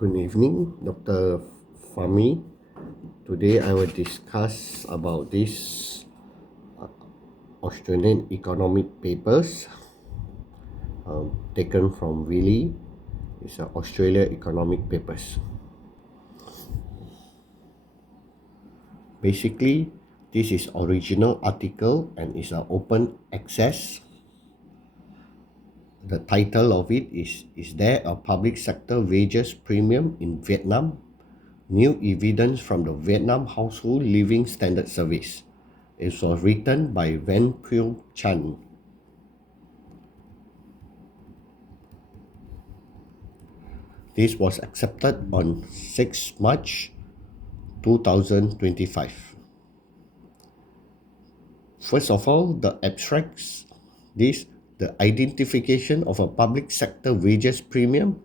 Good evening, Dr. Fahmi. Today I will discuss about this Australian economic papers taken from Willie. It's Australia economic papers. Basically, this is original article and it's an open access. The title of it is there a public sector wages premium in Vietnam? New evidence from the Vietnam Household Living Standard Service. It was written by Van Phu Chan. This was accepted on 6 March 2025. First of all, the abstracts, the identification of a public sector wages premium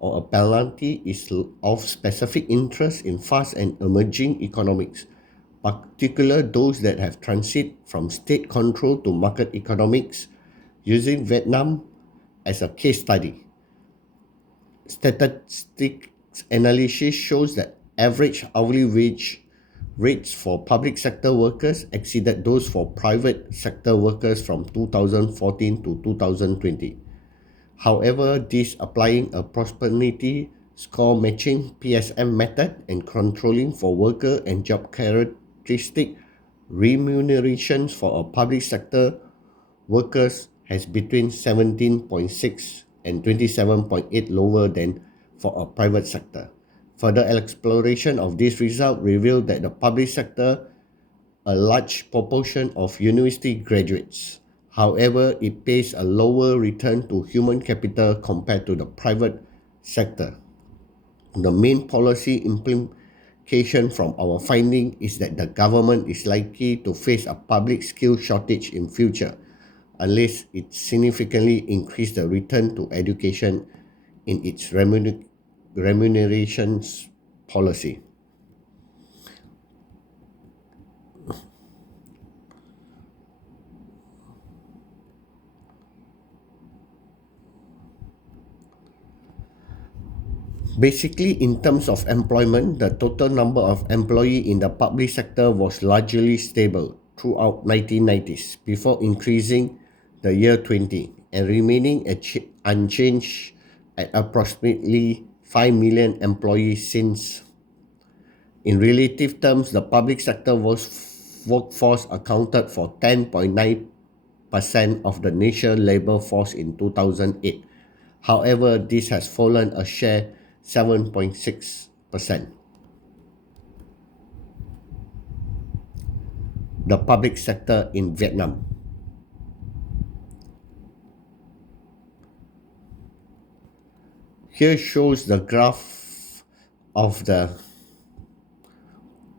or a penalty is of specific interest in fast and emerging economics, particularly those that have transit from state control to market economics, using Vietnam as a case study. Statistics analysis shows that average hourly wage rates for public sector workers exceeded those for private sector workers from 2014 to 2020. However, this applying a prosperity score matching PSM method and controlling for worker and job characteristic remunerations for a public sector workers has between 17.6 and 27.8 lower than for a private sector. Further exploration of this result revealed that the public sector a large proportion of university graduates. However, it pays a lower return to human capital compared to the private sector. The main policy implication from our finding is that the government is likely to face a public skill shortage in future unless it significantly increase the return to education in its remunerations policy. Basically, in terms of employment, the total number of employees in the public sector was largely stable throughout 1990s before increasing the year 20 and remaining unchanged at approximately 5 million employees since. In relative terms, the public sector workforce accounted for 10.9% of the national labor force in 2008. However, this has fallen a share 7.6%. The public sector in Vietnam. Here shows the graph of the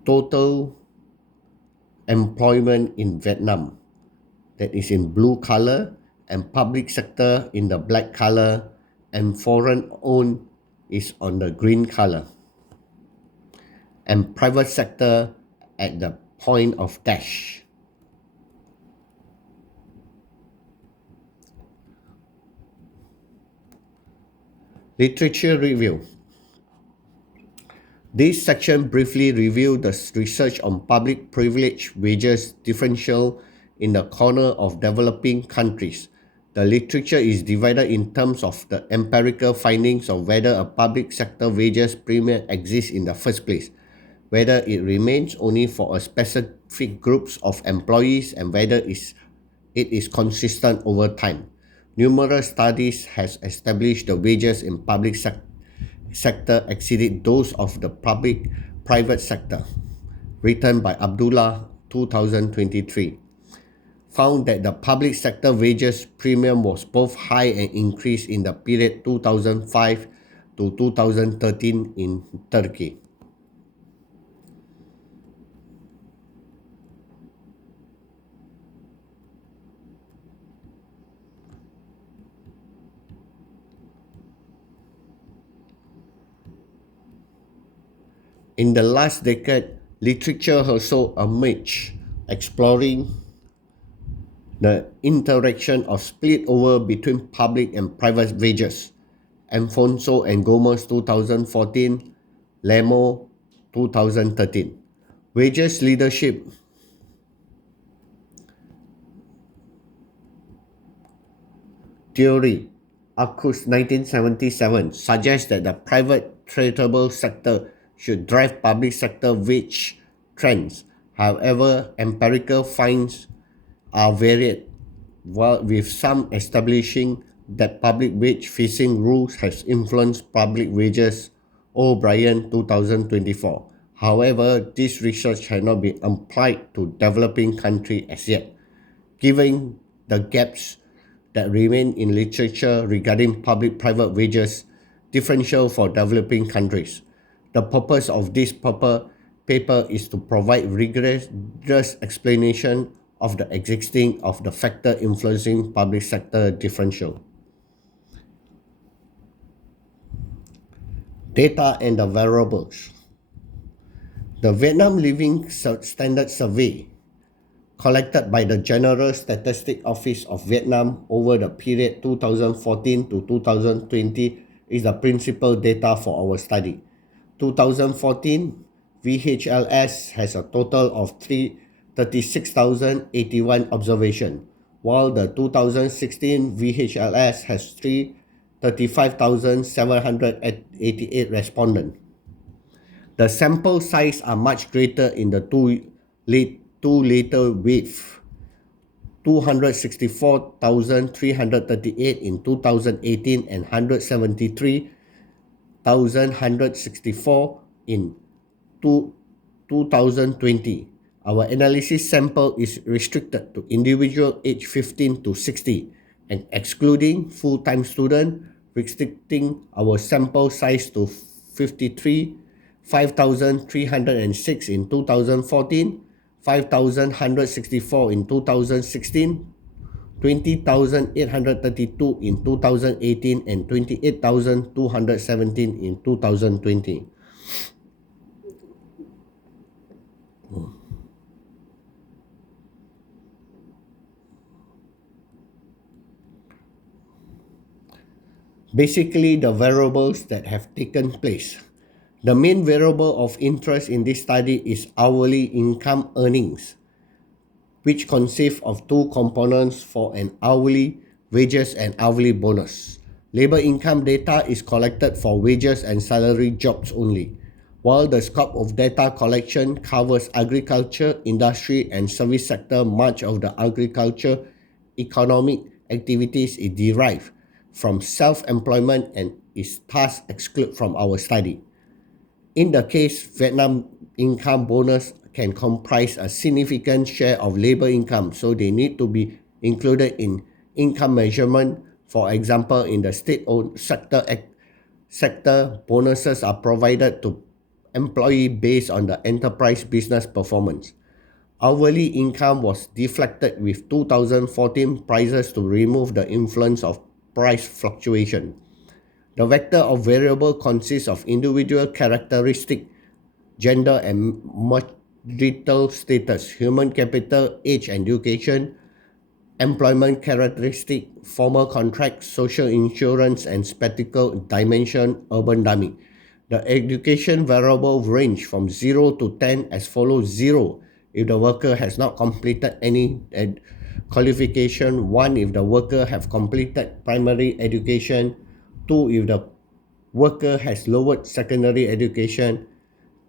total employment in Vietnam that is in blue color and public sector in the black color and foreign owned is on the green color and private sector at the point of dash. Literature review. This section briefly reviewed the research on public privilege wages differential in the corner of developing countries. The literature is divided in terms of the empirical findings of whether a public sector wages premium exists in the first place, whether it remains only for a specific groups of employees, and whether it is consistent over time. Numerous studies has established the wages in public sector exceeded those of the private sector. Written by Abdullah 2023. Found that the public sector wages premium was both high and increased in the period 2005 to 2013 in Turkey. In the last decade, literature also emerged exploring the interaction of split over between public and private wages Alfonso and Gomez 2014, Lemo 2013. Wages leadership theory, Arcus 1977, suggests that the private tradable sector should drive public sector wage trends. However, empirical finds are varied, while with some establishing that public wage fixing rules has influenced public wages. O'Brien 2024. However, this research has not been applied to developing countries as yet, given the gaps that remain in literature regarding public-private wages differential for developing countries. The purpose of this paper is to provide rigorous explanation of the existing of the factor influencing public sector differential. Data and the variables. The Vietnam Living Standard Survey collected by the General Statistics Office of Vietnam over the period 2014 to 2020 is the principal data for our study. 2014, VHLS has a total of 36,081 observations, while the 2016 VHLS has 35,788 respondents. The sample size are much greater in the two later wave, 264,338 in 2018 and 173,164 in 2020. Our analysis sample is restricted to individual age 15 to 60 and excluding full-time student, restricting our sample size to 5,306 in 2014, 5,164 in 2016, 20,832 in 2018, and 28,217 in 2020. Basically, the variables that have taken place. The main variable of interest in this study is hourly income earnings, which consists of two components for an hourly wages and hourly bonus. Labor income data is collected for wages and salary jobs only, while the scope of data collection covers agriculture, industry, and service sector. Much of the agriculture economic activities is derived from self-employment and is thus excluded from our study. In the case, Vietnam income bonus can comprise a significant share of labor income, so they need to be included in income measurement. For example, in the state-owned sector, bonuses are provided to employee based on the enterprise business performance. Hourly income was deflected with 2014 prices to remove the influence of price fluctuation. The vector of variable consists of individual characteristic, gender and marital status, human capital, age and education, employment characteristic, formal contract, social insurance, and spectacle dimension, urban dummy. The education variable range from 0 to 10 as follows: 0 if the worker has not completed any qualification, 1 if the worker have completed primary education, 2 if the worker has lowered secondary education,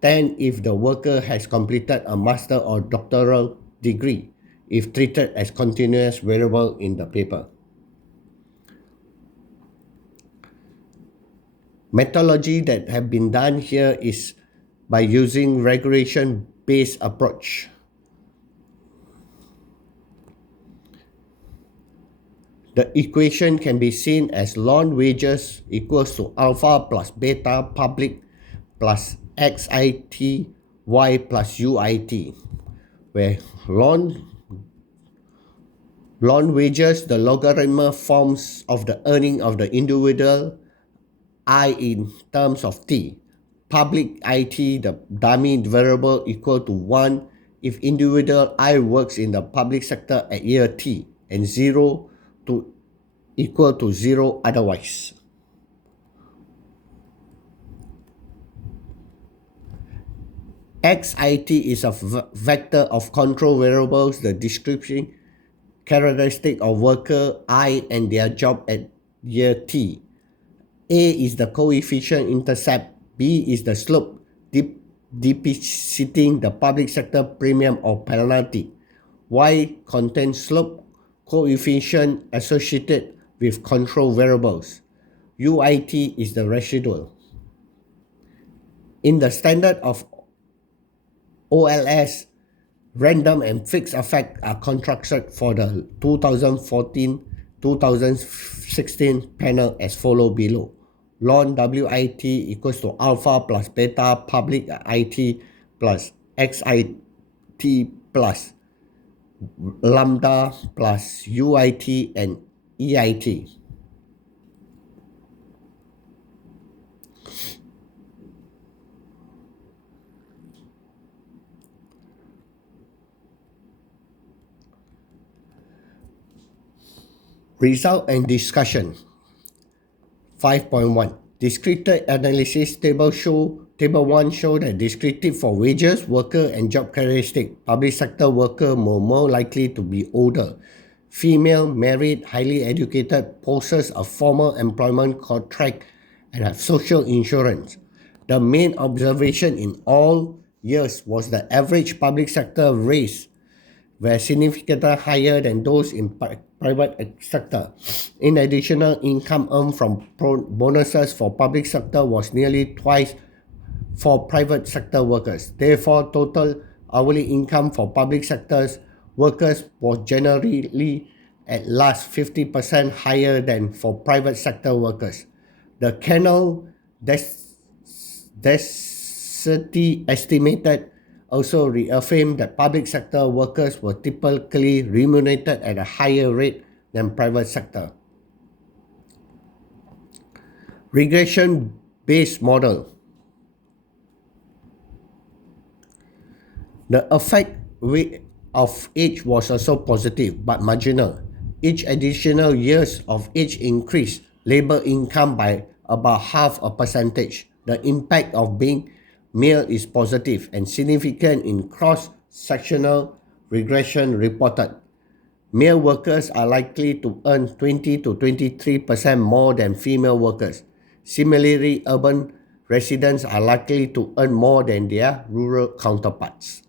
10 if the worker has completed a master or doctoral degree, if treated as continuous variable in the paper. Methodology that have been done here is by using regression-based approach. The equation can be seen as ln wages equals to alpha plus beta public plus xit y plus uit, where ln wages, the logarithm forms of the earning of the individual I in terms of t. Public it, the dummy variable, equal to 1 if individual I works in the public sector at year t, and 0 to equal to 0 otherwise. XIT is a vector of control variables, the description characteristic of worker I and their job at year T. A is the coefficient intercept, B is the slope depicting the public sector premium or penalty. Y contains slope coefficient associated with control variables. UIT is the residual. In the standard of OLS, random and fixed effect are constructed for the 2014-2016 panel as follows below. Ln WIT equals to alpha plus beta public IT plus XIT plus lambda plus UIT and EIT. Result and discussion. 5.1. Descriptive analysis table 1 show that descriptive for wages, worker and job characteristic. Public sector worker more likely to be older. Female, married, highly educated, possess a formal employment contract and have social insurance. The main observation in all years was the average public sector raise were significantly higher than those in private sector. In addition, income earned from bonuses for public sector was nearly twice for private sector workers. Therefore, total hourly income for public sector's workers was generally at last 50% higher than for private sector workers. The Canal density estimated also reaffirmed that public sector workers were typically remunerated at a higher rate than private sector. Regression-based model. The effect of age was also positive but marginal. Each additional years of age increased labor income by about half a percentage. The impact of being male is positive and significant in cross-sectional regression reported. Male workers are likely to earn 20 to 23% more than female workers. Similarly, urban residents are likely to earn more than their rural counterparts.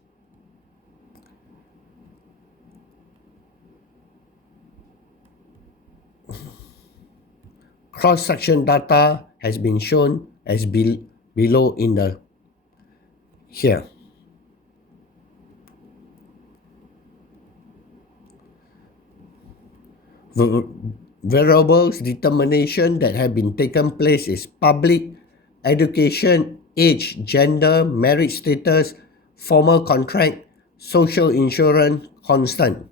Cross-section data has been shown as below in the here. Variables determination that have been taken place is public education, age, gender, marriage status, formal contract, social insurance constant.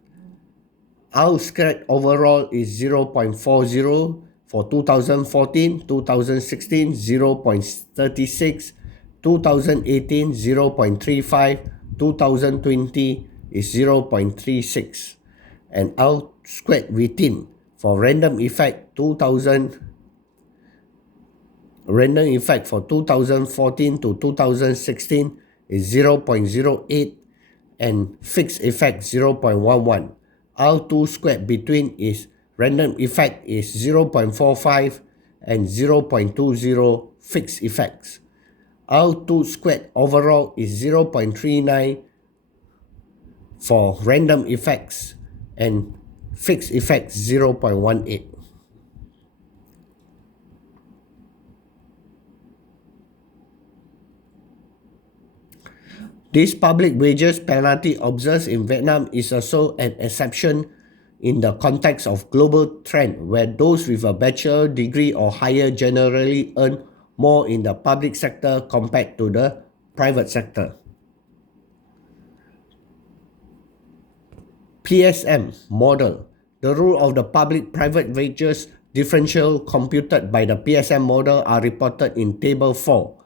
Our spread overall is 0.40 for 2014, 2016 0.36, 2018 0.35, 2020 is 0.36, and our squared within for random effect for 2014 to 2016 is 0.08 and fixed effect 0.11. R2 squared between is random effect is 0.45 and 0.20 fixed effects. R2 squared overall is 0.39 for random effects and fixed effects 0.18. This public wages penalty observed in Vietnam is also an exception in the context of global trend where those with a bachelor degree or higher generally earn more in the public sector compared to the private sector. PSM model. The rule of the public-private wages differential computed by the PSM model are reported in Table 4.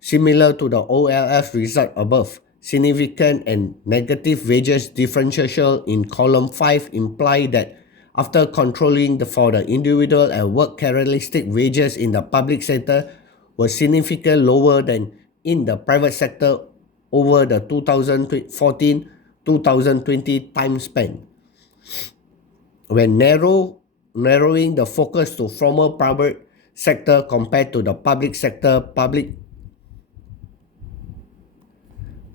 Similar to the OLF result above, significant and negative wages differential in column 5 imply that after controlling for the individual and work characteristic, wages in the public sector were significantly lower than in the private sector over the 2014-2020 time span. When narrowing the focus to former private sector compared to the public sector, public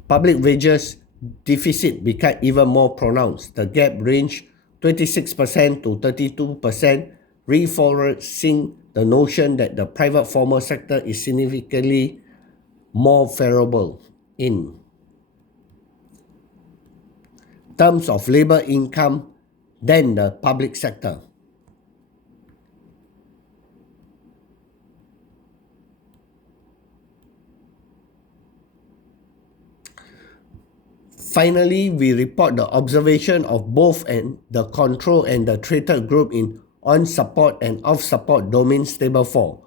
wages deficit became even more pronounced. The gap ranged 26% to 32%, reinforcing the notion that the private formal sector is significantly more favorable in terms of labor income than the public sector. Finally, we report the observation of both and the control and the treated group in on-support and off-support domain stable 4.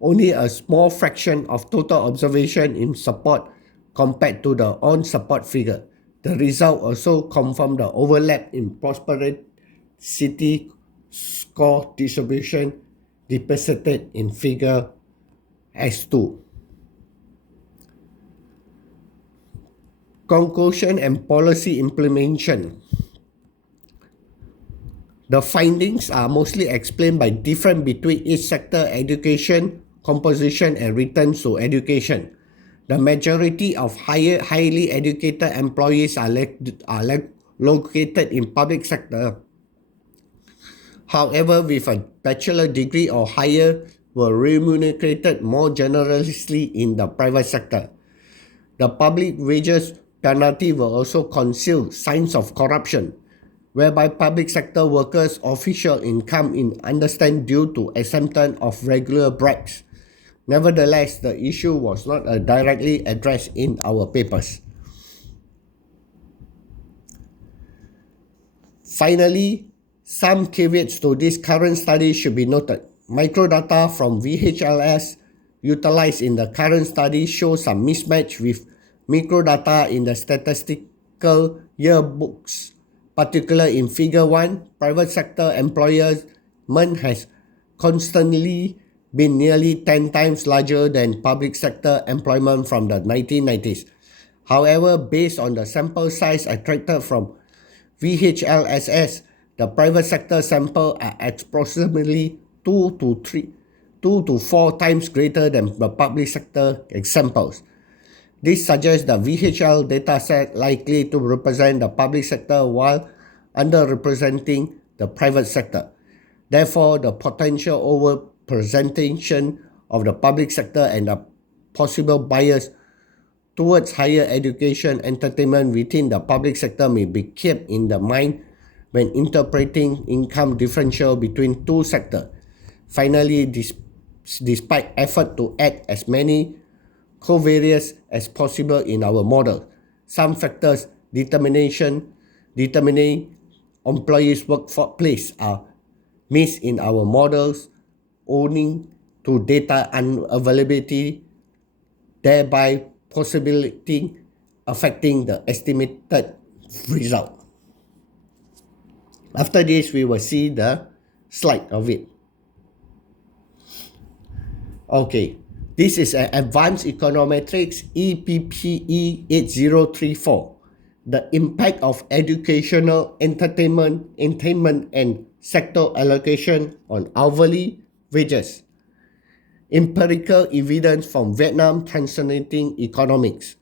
Only a small fraction of total observation in support compared to the on-support figure. The result also confirmed the overlap in prosperity score distribution depicted in figure S2. Conclusion and policy implementation. The findings are mostly explained by difference between each sector: education, composition, and returns to education. The majority of highly educated employees are located in public sector. However, with a bachelor degree or higher, were remunerated more generously in the private sector. The public wages penalty will also conceal signs of corruption, whereby public sector workers' official income is understand due to exemption of regular bribes. Nevertheless, the issue was not directly addressed in our papers. Finally, some caveats to this current study should be noted. Microdata from VHLS utilized in the current study show some mismatch with microdata in the statistical yearbooks. Particularly in Figure 1, private sector employment has constantly been nearly 10 times larger than public sector employment from the 1990s. However, based on the sample size attracted from VHLSS, the private sector sample are approximately 2 to 4 times greater than the public sector samples. This suggests the VHL dataset likely to represent the public sector while underrepresenting the private sector. Therefore, the potential overrepresentation of the public sector and the possible bias towards higher education entertainment within the public sector may be kept in the mind when interpreting income differential between two sectors. Finally, despite effort to add as many covariates as possible in our model, some factors determining employees' workplace are missed in our models owing to data unavailability, thereby possibility affecting the estimated result. After this, we will see the slide of it. Okay, this is an advanced econometrics EPPE 8034. The impact of educational entertainment and sector allocation on hourly wages. Empirical evidence from Vietnam Transcending Economics,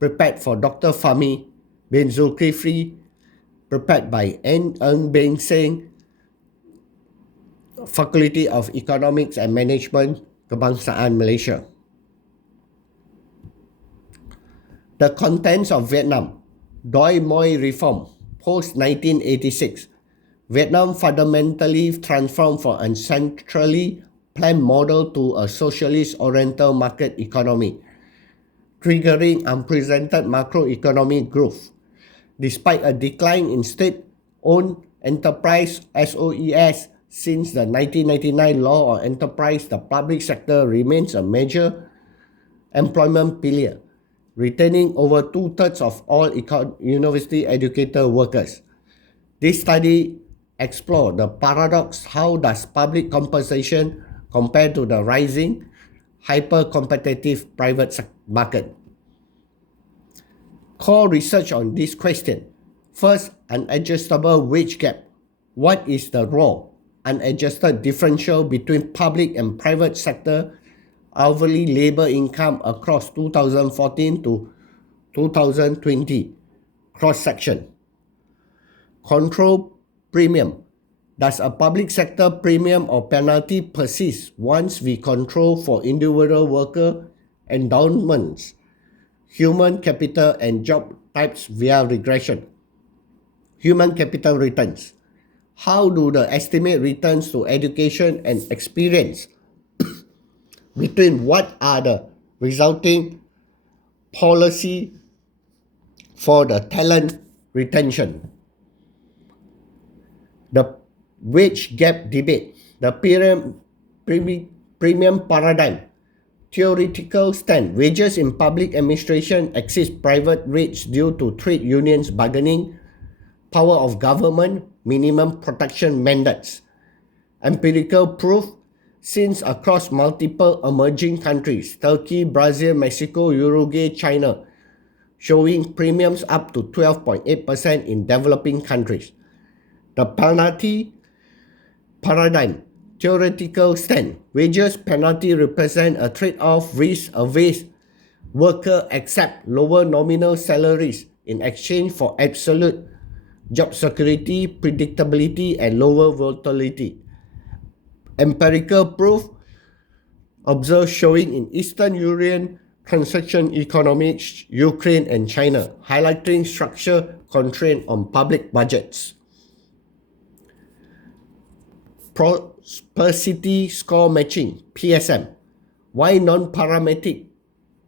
prepared for Dr. Fahmi bin Zulkifli, prepared by N. Ng Beng Seng, Faculty of Economics and Management, Kebangsaan Malaysia. The contents of Vietnam. Doi Moi Reform, post-1986. Vietnam fundamentally transformed from a centrally planned model to a socialist-oriented market economy, triggering unprecedented macroeconomic growth. Despite a decline in state-owned enterprise SOEs since the 1999 law on enterprise, the public sector remains a major employment pillar, retaining over 2/3 of all university-educated workers. This study explored the paradox: how does public compensation compare to the rising, hyper-competitive private market? Core research on this question. First, unadjustable wage gap. What is the raw, unadjusted differential between public and private sector hourly labor income across 2014 to 2020? Cross-section. Control premium. Does a public sector premium or penalty persist once we control for individual worker endowments, human capital and job types via regression? Human capital returns. How do the estimate returns to education and experience between what are the resulting policy for the talent retention? The wage gap debate, the premium paradigm, theoretical stand. Wages in public administration exceed private rates due to trade unions bargaining, power of government, minimum protection mandates. Empirical proof, since across multiple emerging countries, Turkey, Brazil, Mexico, Uruguay, China, showing premiums up to 12.8% in developing countries. The penalty paradigm, theoretical stand. Wages penalty represent a trade-off risk-averse. Worker accept lower nominal salaries in exchange for absolute job security, predictability, and lower volatility. Empirical proof observed showing in Eastern European transaction economies, Ukraine and China, highlighting structural constraint on public budgets. Prosperity score matching, PSM. Why non-parametric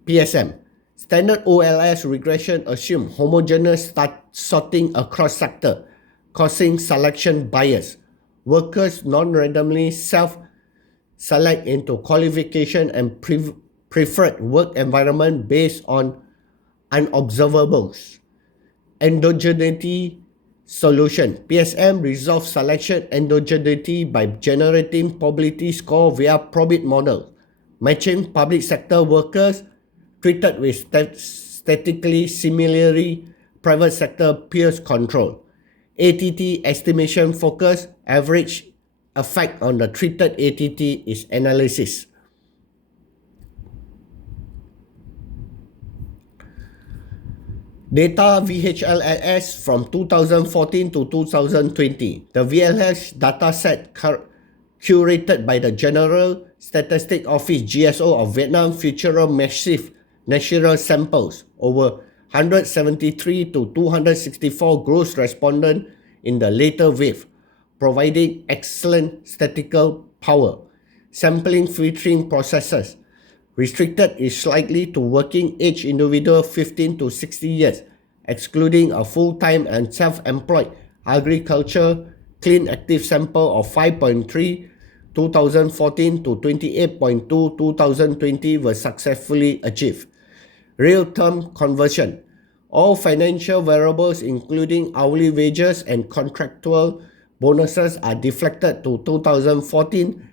PSM? Standard OLS regression assume homogeneous sorting across sector, causing selection bias. Workers non-randomly self-select into qualification and preferred work environment based on unobservables. Endogeneity solution. PSM resolves selection endogeneity by generating probability score via probit model, matching public sector workers treated with statistically similarly private sector peers control. ATT estimation focus, average effect on the treated ATT is analysis. Data VHLS from 2014 to 2020. The VLS dataset curated by the General Statistics Office GSO of Vietnam featured massive natural samples, over 173 to 264 gross respondents in the later wave, providing excellent statistical power. Sampling filtering processes. Restricted is slightly to working age individual 15 to 60 years, excluding a full-time and self-employed agriculture clean active sample of 5.3 2014 to 28.2 2020 was successfully achieved. Real-term conversion. All financial variables including hourly wages and contractual bonuses are deflected to 2014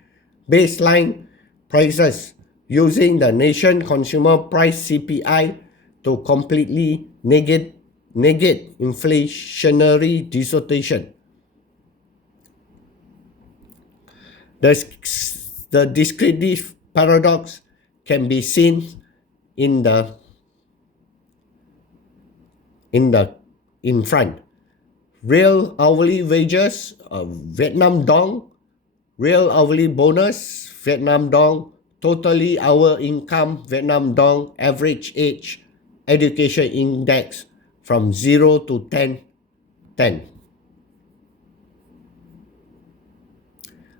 baseline prices using the nation consumer price CPI to completely negate inflationary distortion. The descriptive paradox can be seen in front. Real hourly wages, Vietnam Dong. Real hourly bonus, Vietnam Dong. Totally hour income, Vietnam Dong. Average age, education index from 0 to 10.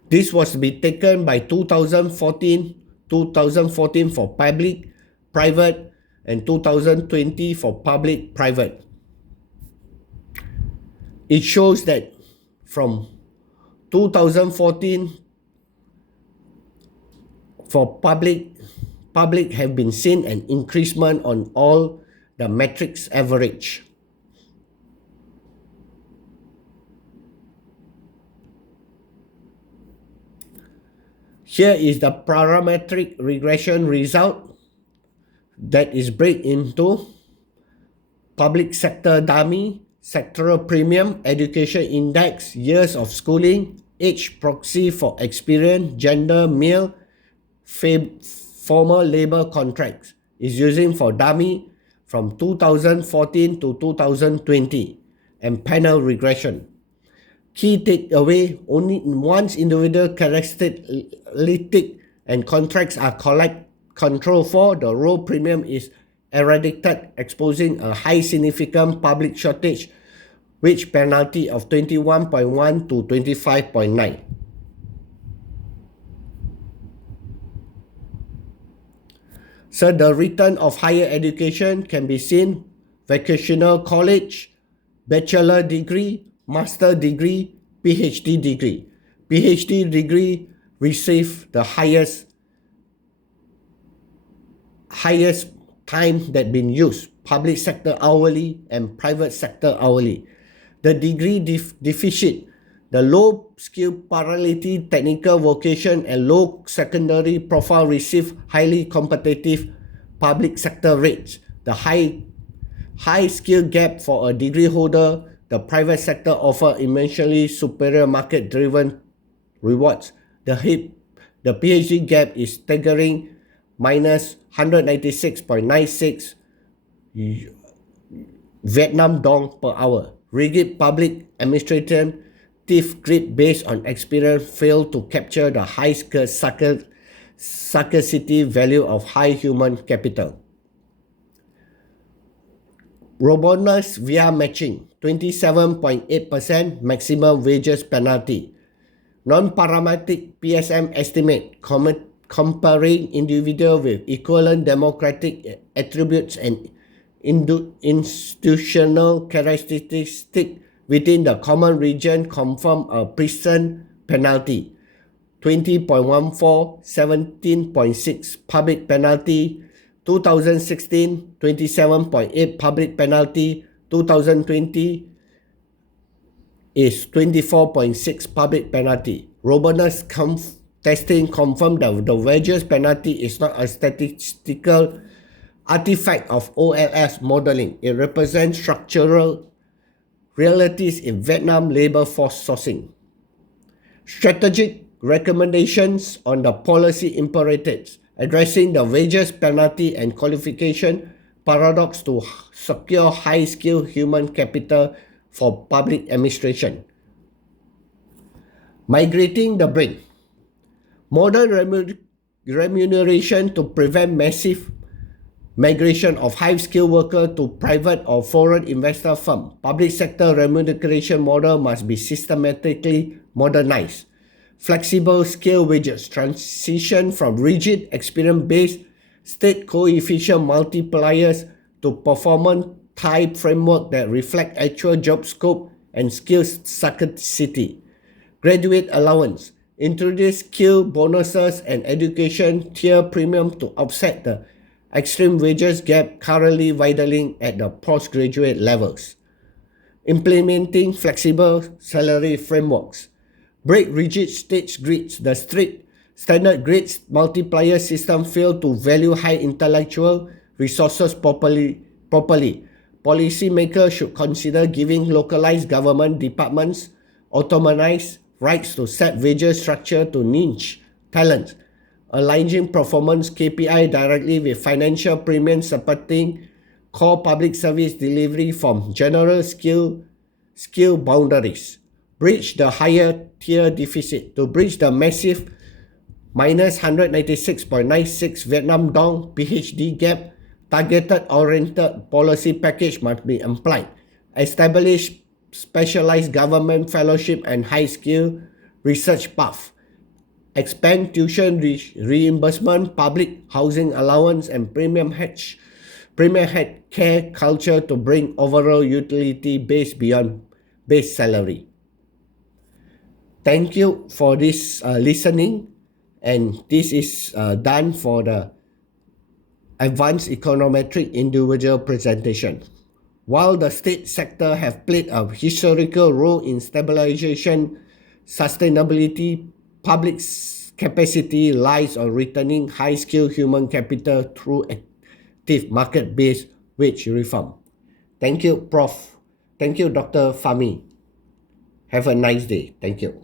This was to be taken by 2014 for public, private, and 2020 for public, private. It shows that from 2014 for public have been seen an increasement on all the metrics average. Here is the parametric regression result that is break into public sector dummy, sectoral premium, education index, years of schooling, age proxy for experience, gender, male, former labor contracts is using for dummy from 2014 to 2020 and panel regression. Key takeaway: only once individual characteristic and contracts are controlled for, the row premium is eradicated, exposing a high significant public shortage, which penalty of 21.1 to 25.9. So the return of higher education can be seen: vocational college, bachelor degree, master degree, PhD degree. PhD degree receive the highest time that been used, public sector hourly and private sector hourly. The degree deficit, the low skill parallelity, technical vocation, and low secondary profile receive highly competitive public sector rates. The high skill gap for a degree holder, the private sector offer immensely superior market driven rewards. The PhD gap is staggering minus 196.96 Vietnam dong per hour. Rigid public administration grid based on experience fail to capture the high scarcity value of high human capital. Robustness via matching, 27.8% maximum wages penalty. Non-parametric PSM estimate comparing individual with equivalent democratic attributes and institutional characteristics within the common region confirm a prison penalty. 20.14, 17.6 public penalty. 2016, 27.8 public penalty. 2020 is 24.6 public penalty. Robustness testing confirmed that the wages penalty is not a statistical artifact of OLS modeling. It represents structural realities in Vietnam labor force sourcing. Strategic recommendations on the policy imperatives, addressing the wages penalty and qualification paradox to secure high-skilled human capital for public administration. Migrating the brain. Modern remuneration to prevent massive migration of high-skilled workers to private or foreign investor firms. Public sector remuneration model must be systematically modernized. Flexible scale wages transition from rigid experience-based state coefficient multipliers to performance-type framework that reflect actual job scope and skill scarcity. Graduate allowance. Introduce skill bonuses and education tier premium to offset the extreme wages gap currently widening at the postgraduate levels. Implementing flexible salary frameworks. Break rigid stage grids. The strict standard grids multiplier system failed to value high intellectual resources properly. Policymakers should consider giving localized government departments autonomous rights to set wages structure to niche talents, aligning performance KPI directly with financial premiums supporting core public service delivery from general skill boundaries. Bridge the higher tier deficit. To bridge the massive minus 196.96 Vietnam dong PhD gap, targeted oriented policy package must be applied. Establish specialized government fellowship and high-skill research path. Expand tuition reimbursement, public housing allowance, and premium health care culture to bring overall utility base beyond base salary. Thank you for this listening, and this is done for the advanced econometric individual presentation. While the state sector have played a historical role in stabilization, sustainability, public capacity lies on returning high-skilled human capital through active market-based wage reform. Thank you, Prof. Thank you, Dr. Fahmi. Have a nice day. Thank you.